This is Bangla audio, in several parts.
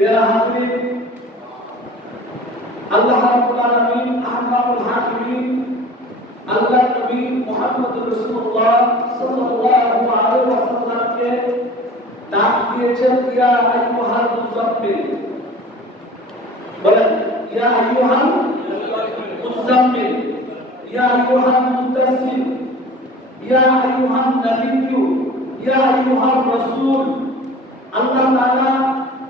প্রিয় হাজিরিন, আল্লাহ রাব্বুল আলামিন আহকামুল হাকিমিন আল্লাহ নবী মুহাম্মদ রাসূলুল্লাহ সাল্লাল্লাহু আলাইহি ওয়াসাল্লামকে ডাক দিয়েছেন, ইয়া আইয়ুহাল মুযাম্মিল। বলেন, ইয়া আইয়ুহাল মুযাম্মিল, ইয়া আইয়ুহাল মুদাসসির, ইয়া আইয়ুহান নাবিয়্যু, ইয়া আইয়ুহার রাসূল। আল্লাহ তাআলা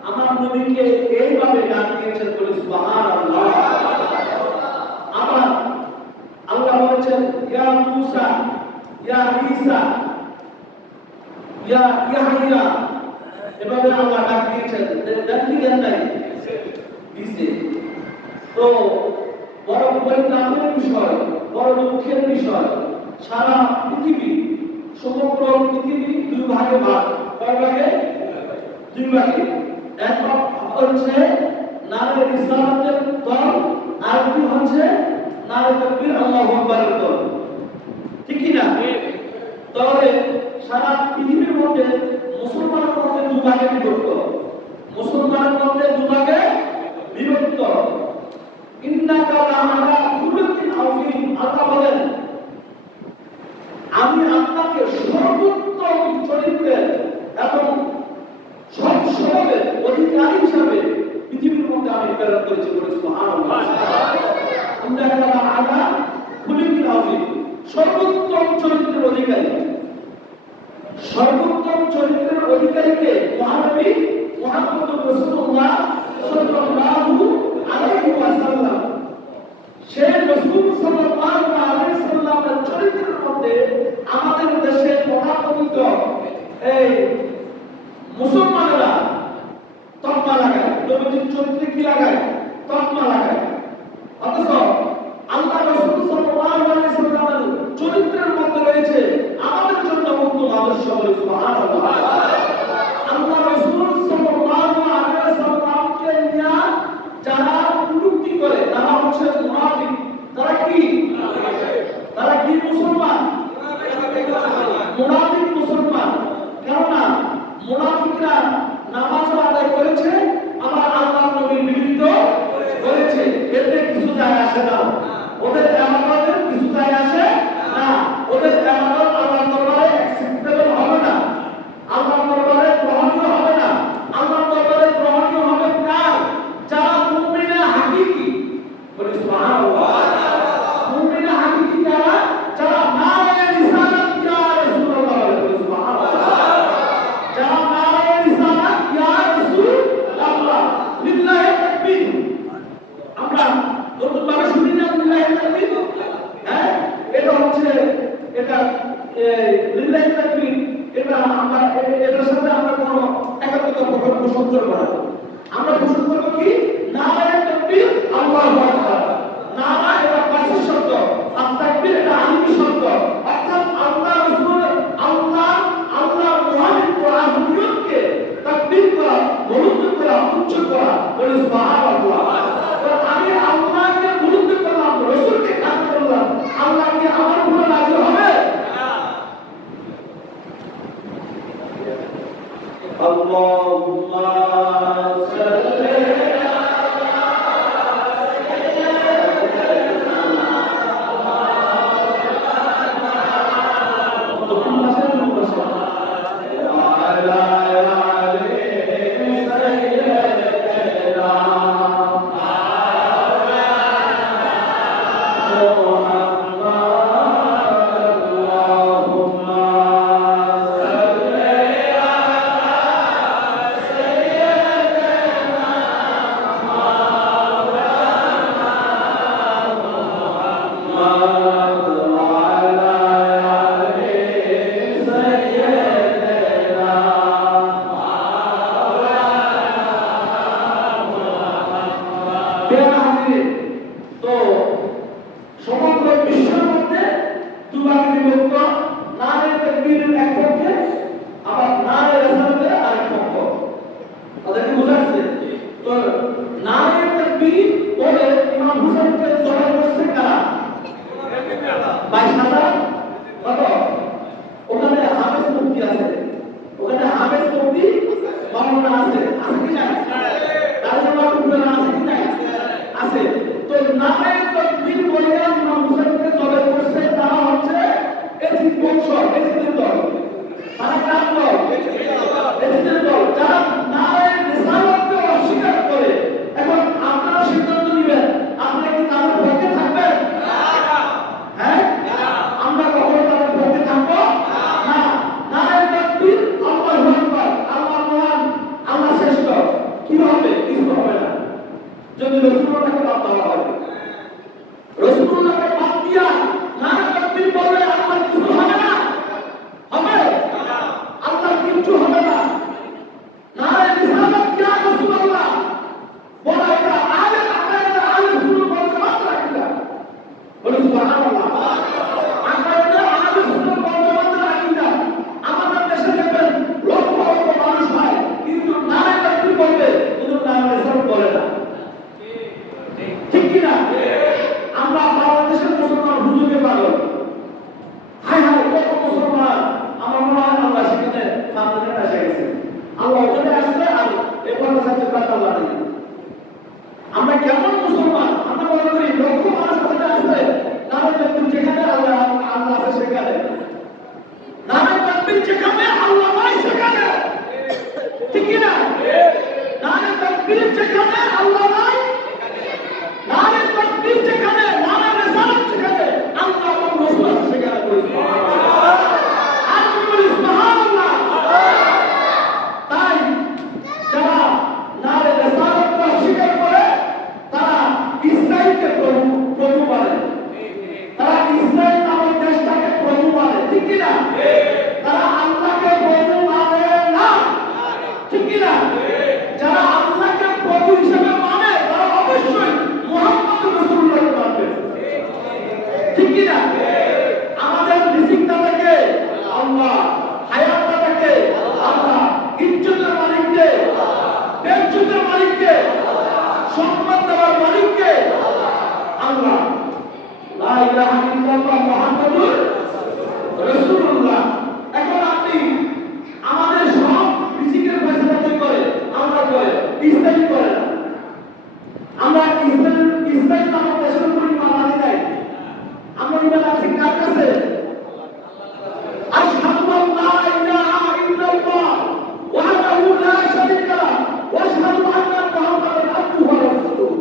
আমার নবীকে এইভাবে ডাক দিয়েছেন, বলে সুবহানাল্লাহ। আবার আল্লাহ বলেছেন, ইয়া মূসা, ইয়া ঈসা, ইয়া ইয়াহইয়া। এভাবে আল্লাহ ডাক দিয়েছেন। ডাক দিয়েছেন নাই দিছে। তো বড় পরিতাপের বিষয়, বড় দুঃখের বিষয়, সারা পৃথিবী, সমগ্র পৃথিবী দুই ভাগে ভাগ। কয় ভাগে? দুই ভাগে। এক ভাগ হচ্ছে নারে রিসালাতের দল, আর দুই হচ্ছে নারে তাকবীর আল্লাহু আকবারের দল। ঠিক কি না? তাহলে সারা পৃথিবীর মধ্যে মুসলমানের মধ্যে দুই ভাগে বিভক্ত। মুসলমানের মধ্যে দুই ভাগে বিভক্ত। ইন্নাকা লাআলা খুলুকিন আযীম। আল্লাহ বলেন, আমি আপনাকে সর্বোত্তম চরিত্রের এবং সব স্বভাবের অধিকারী হিসাবে পৃথিবীর মধ্যে আমি প্রেরণ করেছি, বলে সুবহানাল্লাহ। ইন্নাকা লাআলা খুলুকিন আযীম, সর্বোত্তম চরিত্রের অধিকারী। সর্বোত্তম চরিত্রের অধিকারীকে মহানবী মুহাম্মদ রাসূলুল্লাহ সাল্লাল্লাহু আলাইহি ওয়াসাল্লাম। সেই রাসূল সাল্লাল্লাহু আলাইহি ওয়াসাল্লামের চরিত্রের মধ্যে আমাদের দেশে তথাকথিত এই মুসলমানরা তকমা লাগায়, নবীর চরিত্রে কি লাগায়? তকমা লাগায়। অথচ আল্লাহ রাসূল সাল্লাল্লাহু আলাইহি ওয়াসাল্লামের চরিত্রের মধ্যে রয়েছে আমাদের জন্য উত্তম আদর্শ, বলে সুবহানাল্লাহ। আল্লাহ রাসূল সাল্লাল্লাহু আলাইহি ওয়াসাল্লামকে নিয়ে যারা কটূক্তি করে তারা হচ্ছে মুনাফিক। তারা কি? তারা কি মুসলমান? মুনাফিক মুসলমান। কেননা মুনাফিকরা নামাজ আদায় করেছে, আবার আল্লাহর নবীর বিরুদ্ধ করেছে। এতে কিছু যায় আসে না। ওদের ইবাদতের কিছু যায় আসে না। ওদের ইবাদত আল্লাহর দরবারে অ্যাকসেপ্টেবল হবে না, আল্লাহর দরবারে গ্রহণীয় হবে না। আল্লাহর দরবারে গ্রহণীয় হবে কার? যারা মুমিনে হাকিকি, বলে সুবহানাল্লাহ। মুমিনে হাকিকি কারা? যারা নারে রিসালাত ইয়া রাসূলুল্লাহ, বলে সুবহানাল্লাহ। যারা নারে রিসালাত ইয়া রাসূলুল্লাহ, লিল্লাহি তাকবীর। আমরা নতুন ভাবে শুনি না লিল্লাহি তাকবীর? হ্যাঁ, এটা হচ্ছে এটা লিল্লাহি তাকবীর। এটা আমরা এটার সাথে আমরা কোনো একত্রিত পোষণ করব না। আমরা পোষণ করব কি? নারে তাকবীর, আল্লাহু আকবার। নারা এটা পাঁচের শব্দ, আর তাকবীর এটা আরবি শব্দ। অর্থাৎ আল্লাহ রাসূল আল্লাহ মুহাম্মদ কোরআনকে তাকবীর করা, বলুন করা, উচ্চ করা, বলে সুবহানাল্লাহ। তো আমি আল্লাহকে বলুন করলাম, রাসূলকে খাত করলাম, আল্লাহ কি আমার উপরে রাজি হবে? আল্লাহুম্মা সাল্লি তো সমগ্র বিশ্বের মধ্যে দুভাগে বিভক্ত। নারে তাকবীরের এক পক্ষে, আবার নারে রিসালাতের আরেক পক্ষ। তাদেরকে বোঝাচ্ছে। তো নারে তাকবীর বলে ইমাম হুসাইনকে জবাই করছে কারা? 22,000। কত? ওখানে হাফেজ মুফতি আছে, ওখানে হাফেজ মুফতি বর্ণনা আছে। আছে কি না? যেখানে আল্লাহ নাই, নারে তাকবীর যেখানে, নারে রিসালাত যেখানে আল্লাহ এবং রাসূল আছে সেখানে বলি সুবহানাল্লাহ। আর কি বলি সুবহানাল্লাহ। তাই যারা নারে রিসালাতকে অস্বীকার করে তারা ইসরায়েলকে প্রভু বলে, তারা ইসরায়েল নামক দেশটাকে প্রভু বলে, ঠিক কি না? তারা আল্লাহকে প্রভু মানে না, ঠিক কি না? যারা আল্লাহকে প্রভু হিসেবে মানে তারা অবশ্যই মুহাম্মদ রাসূলুল্লাহকে মানবে, ঠিক কি না? আমাদের রিজিকদাতাকে আল্লাহ, হায়াতদাতাকে আল্লাহ, ইজ্জতের মালিককে, বেজ্জতের মালিককে, সম্মান দেওয়ার মালিককে আল্লাহ। লা ইলাহা ইল্লাল্লাহ মুহাম্মাদুর রাসূলুল্লাহ। এখন আপনি আমাদের সব রিজিকের ফয়সালা কি করে? আমরা করে, ইসরায়েল করে না। আমরা ইসরায়েল নামক দেশের উপর ঈমান আনি নাই। আমরা ঈমান আছি কার কাছে? আশহাদু আল্লা ইলাহা ইল্লাল্লাহ ওয়াহদাহু লা শারীকা লাহু ওয়া আশহাদু আন্না মুহাম্মাদান আবদুহু ওয়া রাসূলুহু।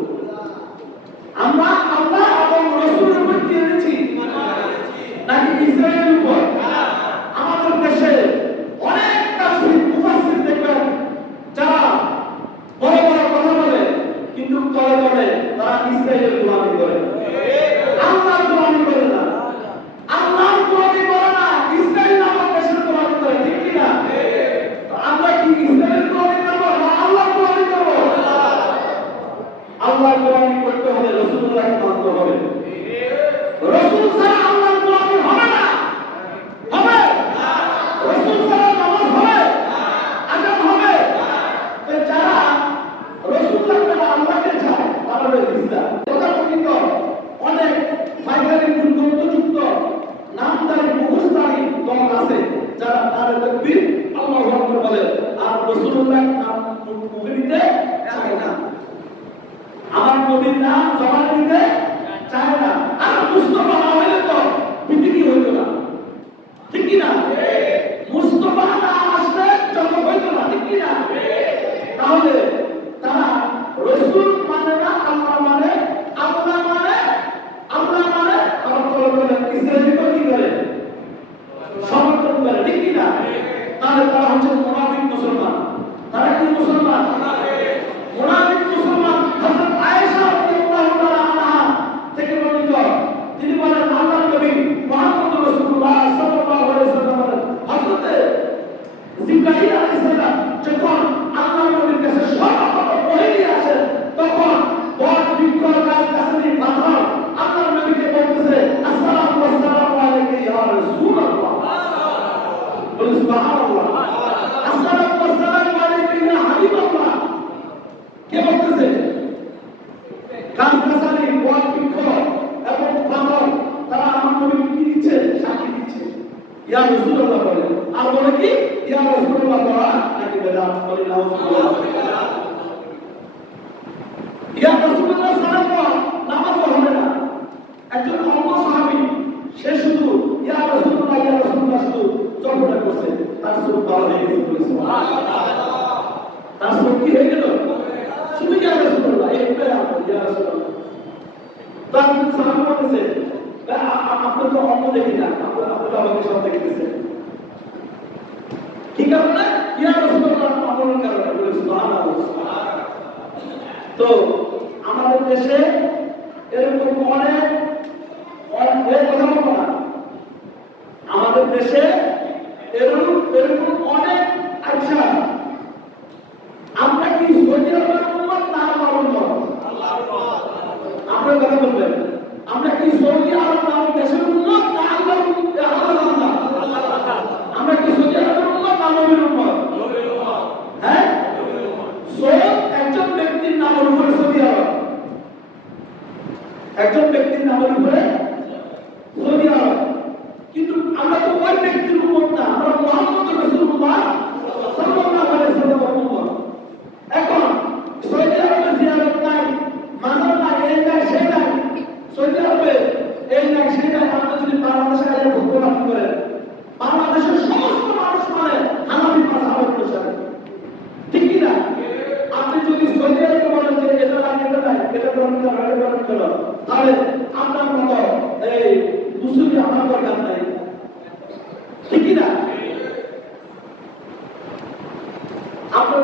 আমরা আল্লাহ এবং রাসূলের উপর কি এনেছি? নাকি ইসরায়েলের উপর? আমাদের দেশে অনেক তাফসীর মুফাসসির দেখবেন যারা বড় বড় কথা বলে কিন্তু তলে তলে তারা ইসরায়েলের গোলামি করে, আল্লাহর গোলামি করে না, আল্লাহর গোলামি করে না, ইসরায়েল নামক দেশের গোলামি করে, ঠিক কি না? আমরা কি ইসরায়েলের গোলামি করব না আল্লাহর গোলামি করব? আল্লাহর গোলামি করতে হলে রাসূলুল্লাহকে মানতে হবে। রাসূল ছাড়া আল্লাহর গোলামি হবে না, হবে? রাসূল ছাড়া নামাজ হবে, আযান হবে। যারা রাসূলুল্লাহকে না আল্লাহকে চায় তারা হলো ইসলাম। তথাকথিত অনেক ফাইনালি দুর্গন্ধযুক্ত নামদারি মুখস্থদারি দল আছে যারা নারে তাকবীর আল্লাহু আকবার বলে আর রাসূলুল্লাহর নাম মুখে নিতে চায় না, আমার নবীর নাম জবানে নিতে চায় না। আর মুস্তাফা না হলে তো পৃথিবী হইতো না, ঠিক কি না? মুস্তাফা না আসলে জন্ম হইতো না, ঠিক কি না? তাহলে তারা রাসূল মানে না, আল্লাহ মানে, আল্লাহ মানে, আল্লাহ মানে আবার তলে তলে ইসরায়েলকে কি করে? সমর্থন করে, ঠিক কি না? তাহলে তারা হচ্ছে মুনাফিক মুসলমান। তারা কি মুসলমান? মুনাফিক মুসলমান। হযরত আয়েশা রাদিয়াল্লাহু তাআলা আনহা থেকে বর্ণিত, তিনি বলেন আল্লাহর নবী মুহাম্মদ রাসূলুল্লাহ সাল্লাল্লাহু আলাইহি ওয়াসাল্লাম বলেন, হযরত জিবরাইল আলাইহিস সালাম যখন আল্লাহর নবীর কাছে সর্বপ্রথম ওহী নিয়ে আসেন তখন বট বৃক্ষর কাছে নিয়ে পাথর আল্লাহর নবীকে বলতেছে আসসালামু আলাইকা ইয়া রাসূলুল্লাহ। বলুন সুবহানাল্লাহ। আসসালামু আলাইকা ইয়া হাবিবাল্লাহ। কে বলতেছে? গাছগাছালি, বট বৃক্ষ এবং পাথর তারা আমার নবীকে কি দিচ্ছে? সাক্ষী দিচ্ছে, ইয়া রাসূলুল্লাহ বলে। আর বলে কি? ইয়া রাসূলুল্লাহ বলা নাকি বেদাত? বলি নাউযুবিল্লাহ। ইয়া রাসূলুল্লাহ সাল্লাল্লাহু নামাজ পড়ে না। একজন অন্য সাহাবী সে শুধু ইয়া রাসূলুল্লাহ শুধু জপটা করছে, তার চোখ ভালো হয়ে গেছে, বলে সুবহানাল্লাহ। তার চোখ কি হয়ে গেল? শুধু ইয়া রাসূলুল্লাহ, একবার ইয়া রাসূলুল্লাহ। তার সাহাবী বলেছে আপনি তো অন্য দেখি না, আপনি তো আমাকে সব দেখতেছেন, কি কারণে? ইয়া রাসূলুল্লাহ আমলের কারণে, বলে সুবহানাল্লাহ। তো আমাদের দেশে এরকম অনেক কথা বলবো না, আমাদের দেশে এরকম অনেক আচ্ছা আমরা কি সৌদি আরবের উম্মত না আল্লাহর উম্মত? আপনারা কথা বলবেন, আমরা কি সৌদি আরব নামক দেশের উম্মত না আল্লাহর উম্মত? আমরা কি সৌদি আরবের উম্মত না নবীর উম্মত? হ্যাঁ, সৌদ একজন ব্যক্তির নামের উপরে সৌদি আরব,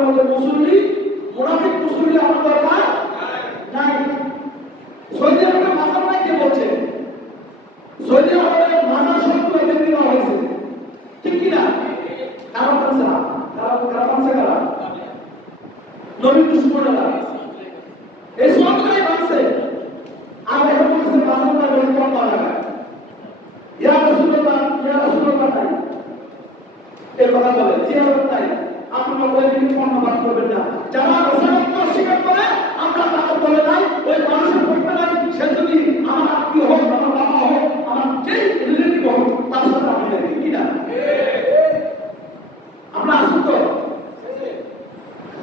মধ্যে মুসল্লি মুনাফিক মুসল্লি আমার দরকার নাই। সৌদি আরবে মাজার নাই কে বলছে? সৌদি আরবে মাজার সবগুলো ভেঙে দেওয়া হয়েছে, ঠিক কিনা? কারণ কারা নবী দুশ্মনেরা এই সবগুলাই ভাবছে। আর এখন বলছে মাজারটা বলে কম বানায়, ইয়া রাসূলুল্লাহ নাই এর কথা বলে, জিয়ারত নাই, আপনারা ওই দিন পণ্যবাদ করবেন না। যারা রসুলকে অস্বীকার করে আমরা তাকে বলে নাই ওই মানুষের করতে নাই, সে যদি আমার আত্মীয় হোক, আমার বাবা হোক, আমার যে রিলেটিভ হোক, তার সাথে আমি দেখি কিনা আমরা আসুন তো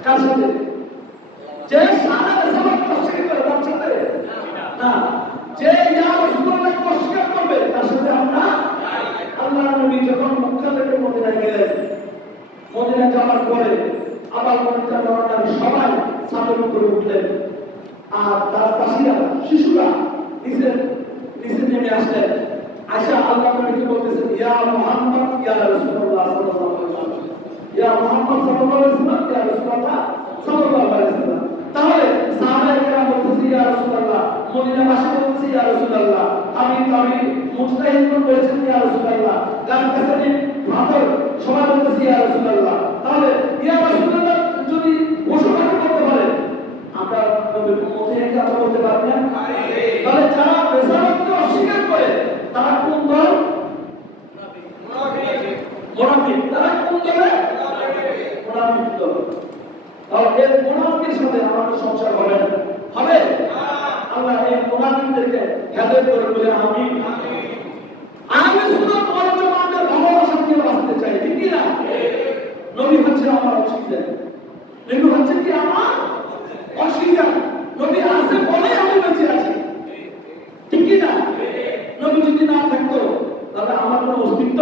কার সাথে? যে সারা রসুলকে অস্বীকার করে তার সাথে না, যে ইয়া রাসূলুল্লাহকে অস্বীকার করবে তার সাথে আমরা। আল্লাহ নবী যখন মক্কা থেকে মদিনায় গেলেন, মদিনায় যাওয়ার পরে আবার মদিনা যাওয়ার আগে সবাই ছাদের উপরে উঠলেন, আর তার পাশিরা শিশুরা নিচে নেমে আসলেন। আশা আল্লাহ নবীকে বলতেছেন, ইয়া মুহাম্মদ ইয়া রাসূলুল্লাহ সাল্লাল্লাহু আলাইহি ওয়াসাল্লাম, ইয়া মুহাম্মদ সাল্লাল্লাহু আলাইহি ওয়াসাল্লাম, ইয়া রাসূলুল্লাহ সাল্লাল্লাহু আলাইহি ওয়াসাল্লাম। তাহলে সাহাবায়ে কেরাম বলতেছে ইয়া রাসূলুল্লাহ, মদিনাবাসী বলতেছে ইয়া রাসূলুল্লাহ, আমি মুজতাহিদগণ বলেছেন ইয়া রাসূলুল্লাহ, গান কাসানি ফাদর সবাই বলতেছে ইয়া রাসূলুল্লাহ। তাহলে ইয়া রাসূলুল্লাহ যদি ঘোষণা করতে পারে আমরা নবীর উম্মতে কথা বলতে পারি না? তাহলে যারা রিসালাতকে অস্বীকার করে তারা কোন দল? মুনাফিক। তারা কোন দলে? মুনাফিক দল। তাহলে এই মুনাফিকের সাথে আমাদের সংসার হবে না? হবে? আল্লাহ এই মুনাফিকদেরকে হেদায়েত করে বলে আমিন। আহলে সুন্নাত ওয়াল জামাতের ভালোবাসা নিয়ে বাঁচতে চাই, ঠিক কি না? নবী হচ্ছে আমার অক্সিজেন, নবী হচ্ছে কি আমার অক্সিজেন। নবী আছে বলে আমি বেঁচে আছি, ঠিক কি না? নবী যদি না থাকতো তাহলে আমার কোনো অস্তিত্ব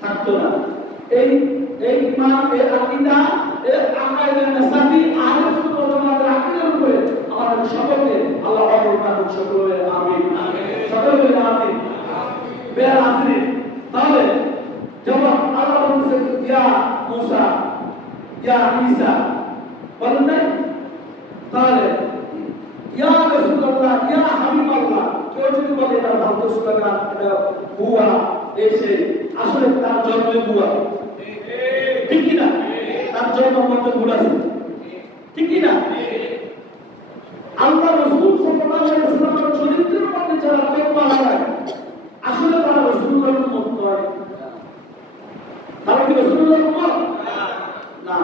থাকতো না। এই ইমান, এই আকীদা, এই আকায়েদের নাসাবি আহলে সুন্নাত ওয়াল জামাতের আকীদার উপরে আমাদের সকলকে আল্লাহ অবর করুন। সকলে আমিন, সকলে আমিন। বের আসরি। তাহলে যখন আল্লাহ বলছেন ইয়া মুসা ইয়া ঈসা বলেন না, তাহলে ইয়া রাসূলুল্লাহ ইয়া হাবিবাল্লাহ কেউ যদি বলে এটা ফালতু স্লোগান, এটা ভুয়া, এসে আসলে তার জন্মে ভুয়া, ঠিক কি না? তার জন্ম মধ্যে ভুল আছে, ঠিক কি না? আল্লাহ রাসূল সাল্লাল্লাহু আলাইহি ওয়াসাল্লামের চরিত্রের মধ্যে যারা তকওয়া লাগায় আসলে তারা রাসূলুল্লাহর উম্মত নয়। তারা কি রাসূলুল্লাহর উম্মত? না।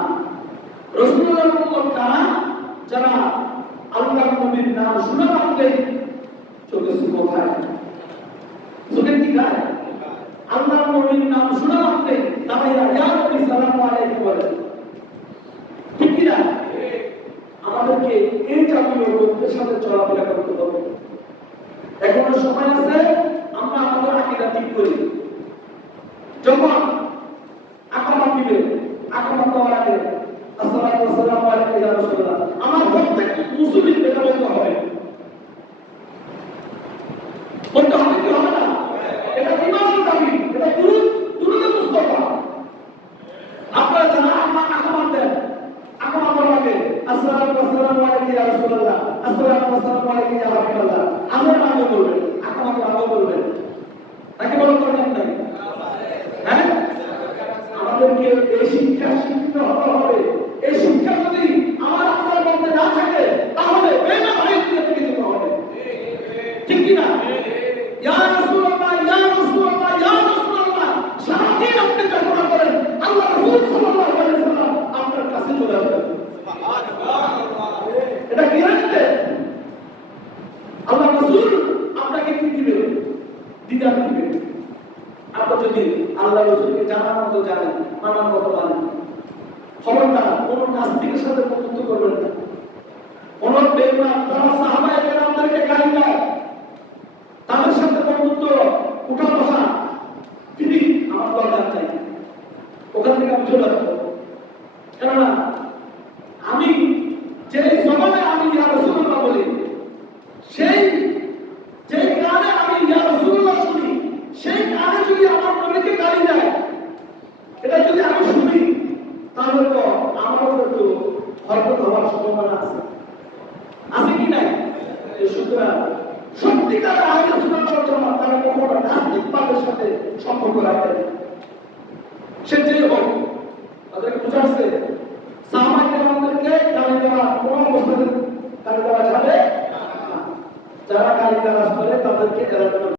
রাসূলুল্লাহর উম্মত কারা? যারা আল্লাহর নবীর নাম শোনা মাত্রই চোখে সুমো খায়, চোখে কি খায়? আল্লাহর নবীর নাম শোনা মাত্রই তারা ইয়া নবী সাল্লাল্লাহু আলাইহি বলে, ঠিক কি না? আমাদেরকে এই জাতীয় লোকদের সাথে চলাফেরা করতে হবে। এখনো সময় আছে আমরা আমাদের আকীদা ঠিক করি। যখন আকামত দিবে, আকামত দেওয়ার আগে আসসালাতু ওয়াসসালামু আলাইকা ইয়া রাসূলুল্লাহ, আমার প্রত্যেক মুসলিম এটা বলতে হবে। বলতে হবে কি হবে না? এটা ইমানের দাবি, এটা দুরুদ মুস্তাফা। আপনারা যারা আকামত দেন, আকামত দেওয়ার আগে আসসালাতু ওয়াসসালামু আলাইকা ইয়া রাসূলুল্লাহ, আসসালাতু ওয়াসসালামু আলাইকা ইয়া হাবিবাল্লাহ, আমরা নাম বলবেন, আকামতের আগে বলবেন, নাকি বলতে পারবেন না? হ্যাঁ, আমাদেরকে এই শিক্ষা শিখতে হবে। এই শিক্ষা যদি আমার আপনার মধ্যে না থাকে তাহলে বেনা ভাই থেকে যেতে হবে, ঠিক কি না? ইয়া রাসূলুল্লাহ ইয়া রাসূলুল্লাহ ইয়া রাসূলুল্লাহ সারাদিন আপনি চর্চা করেন, আল্লাহ রাসূল সাল্লাল্লাহু আলাইহি ওয়াসাল্লাম আপনার কাছে চলে আসবেন। এটা গ্যারান্টি। আল্লাহ রাসূল আপনাকে কি দিবে? দিদার দিবে। আপনি যদি আল্লাহ রাসূলকে জানার মতো জানেন, মানার মতো মানেন, খবরদার কোন নাস্তিকের সাথে বন্ধুত্ব করবেন না। কোন বেঈমান যারা সাহাবায়ে কেরামদেরকে গালি দেয় তাদের সাথে বন্ধুত্ব উঠা বসা তিনি আমার দরকার চাই, ওখান থেকে আমি চলে আসবো। কেননা আমি যে জবানে আমি ইয়া রাসূলুল্লাহ বলি, সেই যে কানে আমি ইয়া রাসূলুল্লাহ শুনি, সেই কানে যদি আমার নবীকে গালি দেয়, এটা যদি আমি শুনি তাহলে তো আমার হরকত হওয়ার সম্ভাবনা আছে, আছে কি নাই? সুতরাং সত্যিকার আহলে সুন্নাত ওয়াল জামাত তারা কখনো নাস্তিকবাদের সাথে সম্পর্ক রাখে না। সে যেই হোক, তাদেরকে বুঝাচ্ছে সাহাবায়ে কেরামদেরকে গালি দেওয়া কোন অবস্থাতে গালি দেওয়া যাবে না। যারা গালি দেওয়া করে তাদেরকে এড়ানো